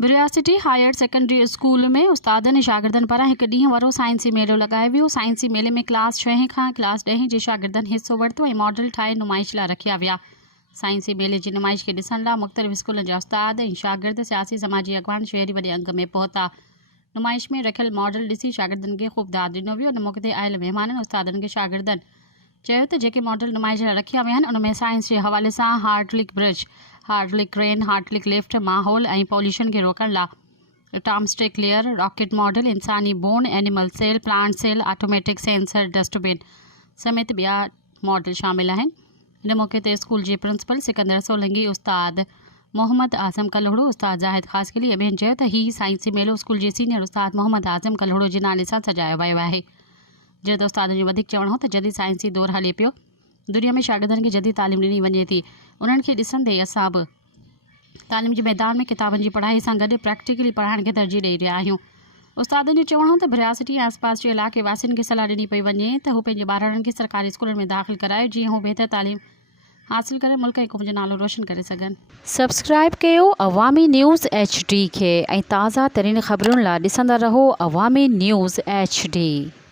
ब्रियासिटी higher secondary school में उस्तादनि ऐं शागिर्दनि पारां हिकु ॾींहं वारो साइंसी मेलो लॻायो वियो। साइंसी मेले में क्लास 6 खां क्लास 10 जे शागिर्दनि हिसो वरितो ऐं मॉडल ठाहे नुमाइश लाइ रखिया विया। साइंसी मेले जी नुमाइश खे ॾिसण लाइ मुख़्तलिफ़ स्कूलनि जा उस्ताद ऐं शागिर्द सियासी समाजी अॻवान शहरी वॾे अंग में पहुता। नुमाइश में रखियल मॉडल ॾिसी शागिर्दनि खे ख़ूब दाद ॾिनो वियो। इन मौक़े ते आयल महिमाननि उस्तादनि खे शागिर्दनि चयो त जेके मॉडल नुमाइश लाइ रखिया विया आहिनि उनमें साइंस जे हवाले सां hydraulic bridge, hydraulic crane, hydraulic lift, माहौल ऐं पॉल्यूशन खे रोकण लाइ टॉमस्टिक लेयर, रॉकेट मॉडल, इंसानी bone, animal cell, plant cell, automatic sensor dustbin समेत ॿिया मॉडल शामिल आहिनि। इन मौक़े ते स्कूल जे प्रिंसिपल सिकंदर सोलंगी, उस्ताद मोहम्मद आज़म कल्हड़ो, उस्ताद जाहिद ख़ासकली ऐं ॿियनि चयो त हीउ साइंसी मेलो स्कूल जे सीनियर उस्ताद मोहम्मद आज़म कल्हड़ो जे नाले सां सजायो वियो आहे। जीअं त उस्तादनि जो वधीक चवणु हो त जदीद साइंसी दौरु हले पियो, दुनिया में शागिर्दनि खे जदीद तालीम ॾिनी वञे थी। उन्हनि खे ॾिसंदे असां बि तालीम जे मैदान में किताबनि जी पढ़ाई सां गॾु प्रैक्टिकली पढ़ाइण खे तरजीह ॾेई रहिया आहियूं। उस्तादनि जो चवणु हो त ब्रियासिटी ऐं आसपास जे इलाइक़े वासियुनि खे सलाह ॾिनी पई वञे त हू पंहिंजे ॿारनि खे सरकारी स्कूलनि में दाख़िल कराए जीअं हू बहितर तालीम हासिल करे मुल्क ऐं क़ौम जो नालो रोशन करे सघनि। सब्सक्राइब कयो अवामी न्यूज़ HD खे ऐं ताज़ा तरीन ख़बरुनि लाइ ॾिसंदा रहो अवामी न्यूज़ HD।